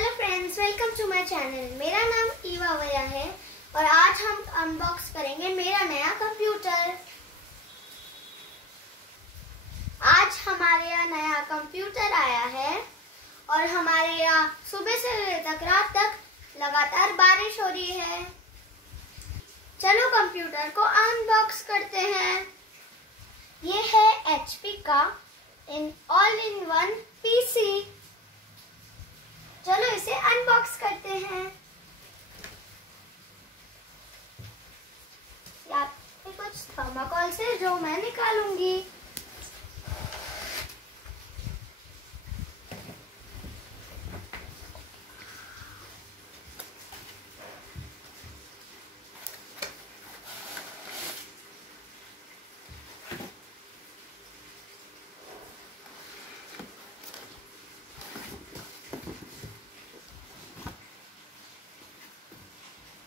Hello friends, welcome to my channel. मेरा नाम ईवा वया है और आज हम अनबॉक्स करेंगे मेरा नया कंप्यूटर। आज हमारे यहाँ नया कंप्यूटर आया है और हमारे यहाँ सुबह से तक रात तक लगातार बारिश हो रही है। चलो कंप्यूटर को अनबॉक्स करते हैं। ये है HP का ऑल इन वन पीसी। चलो इसे अनबॉक्स करते हैं। यहाँ पे कुछ थर्माकोल से जो मैं निकालूंगी।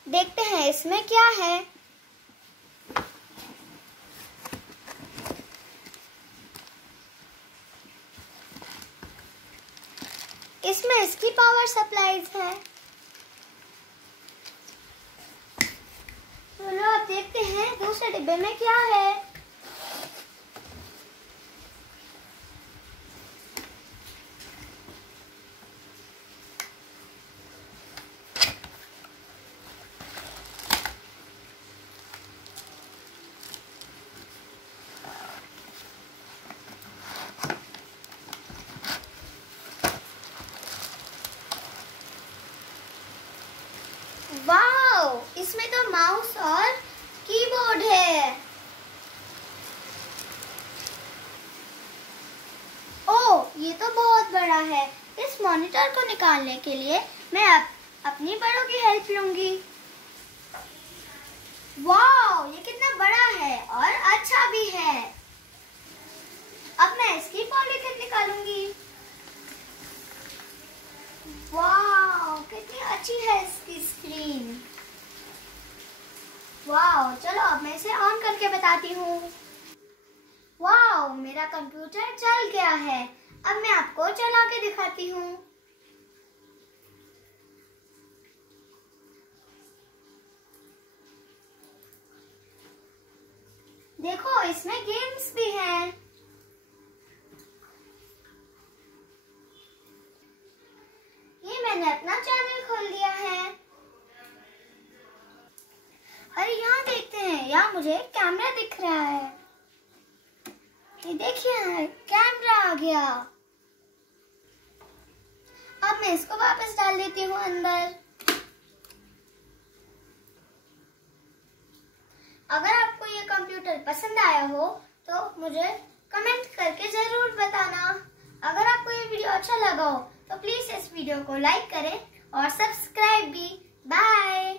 देखते हैं इसमें क्या है। इसमें इसकी पावर सप्लाईज है। चलो अब देखते हैं दूसरे डिब्बे में क्या है। वाओ, इसमें तो माउस और कीबोर्ड है। ओह, ये तो बहुत बड़ा है। इस मॉनिटर को निकालने के लिए मैं अपनी बड़ों की हेल्प लूंगी। वाओ, ये कितना बड़ा है और अच्छा भी है। अब मैं इसकी पॉलीथिन निकालूंगी। वाओ, कितनी अच्छी है इसकी स्क्रीन। वाओ, चलो अब मैं इसे ऑन करके बताती हूँ। वाओ, मेरा कंप्यूटर चल गया है। अब मैं आपको चला के दिखाती हूँ। देखो, इसमें गेम्स भी हैं। मैंने अपना चैनल खोल दिया है। अरे यहाँ देखते हैं, यहाँ मुझे कैमरा दिख रहा है। ये देखिए, कैमरा आ गया। अब मैं इसको वापस डाल देती हूँ अंदर। अगर आपको ये कंप्यूटर पसंद आया हो तो मुझे कमेंट करके जरूर बताना। अगर आपको ये वीडियो अच्छा लगा हो तो प्लीज इस वीडियो को लाइक करें और सब्सक्राइब भी। बाय।